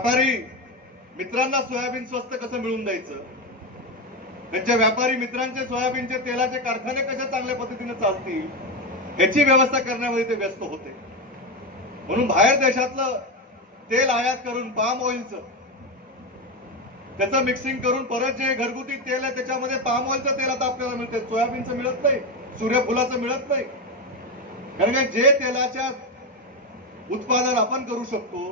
व्यापारी मित्रांना सोयाबीन स्वस्त कसं मिळवून द्यायचं, त्यांच्या व्यापारी मित्रांचे सोयाबीनचे तेलाचे कारखाने कशा चांगल्या पद्धतीने चालतील याची व्यवस्था करण्यामध्ये ते व्यस्त होते. म्हणून बाहेर देशातलं तेल आयात करून पाम ऑइलचं त्याचं मिक्सिंग करून परत जे घरगुती तेल आहे त्याच्यामध्ये पाम ऑइलचं तेल आता आपल्याला मिळते, सोयाबीनचं मिळत नाही, सूर्यफुलाचं मिळत नाही. कारण का जे तेलाच्या उत्पादन आपण करू शकतो,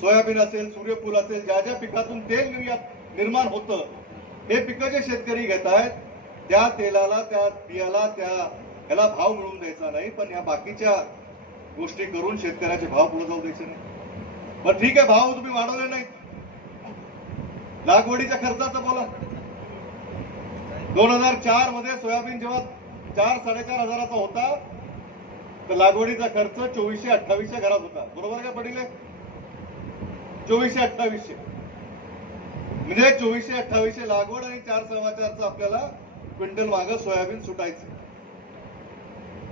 सोयाबीन असेल, सूर्यफूल असेल, ज्या ज्या पिकातून तेल निर्माण होतं हे पिकं जे शेतकरी घेत आहेत त्या तेलाला, त्या बियाला, याला भाव मिळवून द्यायचा नाही, पण या बाकीच्या गोष्टी करून शेतकऱ्याचे भाव पुढे जाऊ द्यायचे नाही. पण ठीक आहे, भाव तुम्ही वाढवले नाहीत. लागवडीच्या खर्चाचं बोला. 2004 मध्ये सोयाबीन जेव्हा 4-4.5 हजाराचा होता तर लागवडीचा खर्च 2400-2800 घरात होता. बरोबर का पडील? 2400-2800 म्हणजे 2400-2800 लागवड आणि 4-4.25 आपल्याला क्विंटल मागं सोयाबीन सुटायचं.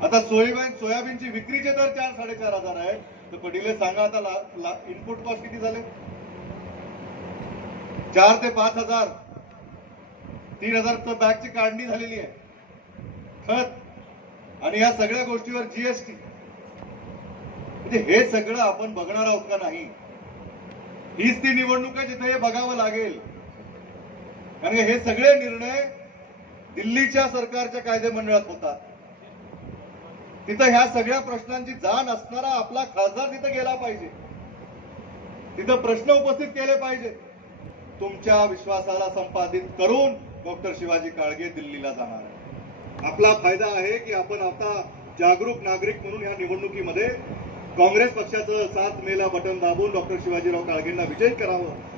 आता सोयाबीनची विक्रीचे दर 4-4.5 हजार आहे तर पडीले सांगा आता इनपुट कॉस्ट किती झाले? 4 ते 5 हजार, 3,000 बॅगची काढणी झालेली आहे, खत आणि या सगळ्या गोष्टीवर जीएसटी. म्हणजे हे सगळं आपण बघणार आहोत का नाही? हीच ती निवडणूक आहे जिथे हे बघावं लागेल. कारण हे सगळे निर्णय दिल्लीच्या सरकारच्या कायदेमंडळात होतात. तिथं ह्या सगळ्या प्रश्नांची जाण असणारा आपला खासदार तिथं गेला पाहिजे, तिथं प्रश्न उपस्थित केले पाहिजे. तुमच्या विश्वासाला संपादित करून डॉक्टर शिवाजी काळगे दिल्लीला जाणार आहे. आपला फायदा आहे की आपण आता जागरूक नागरिक म्हणून या निवडणुकीमध्ये काँग्रेस पक्षाचं 7 मेला बटन दाबून डॉक्टर शिवाजीराव काळगेंना विजयी करावं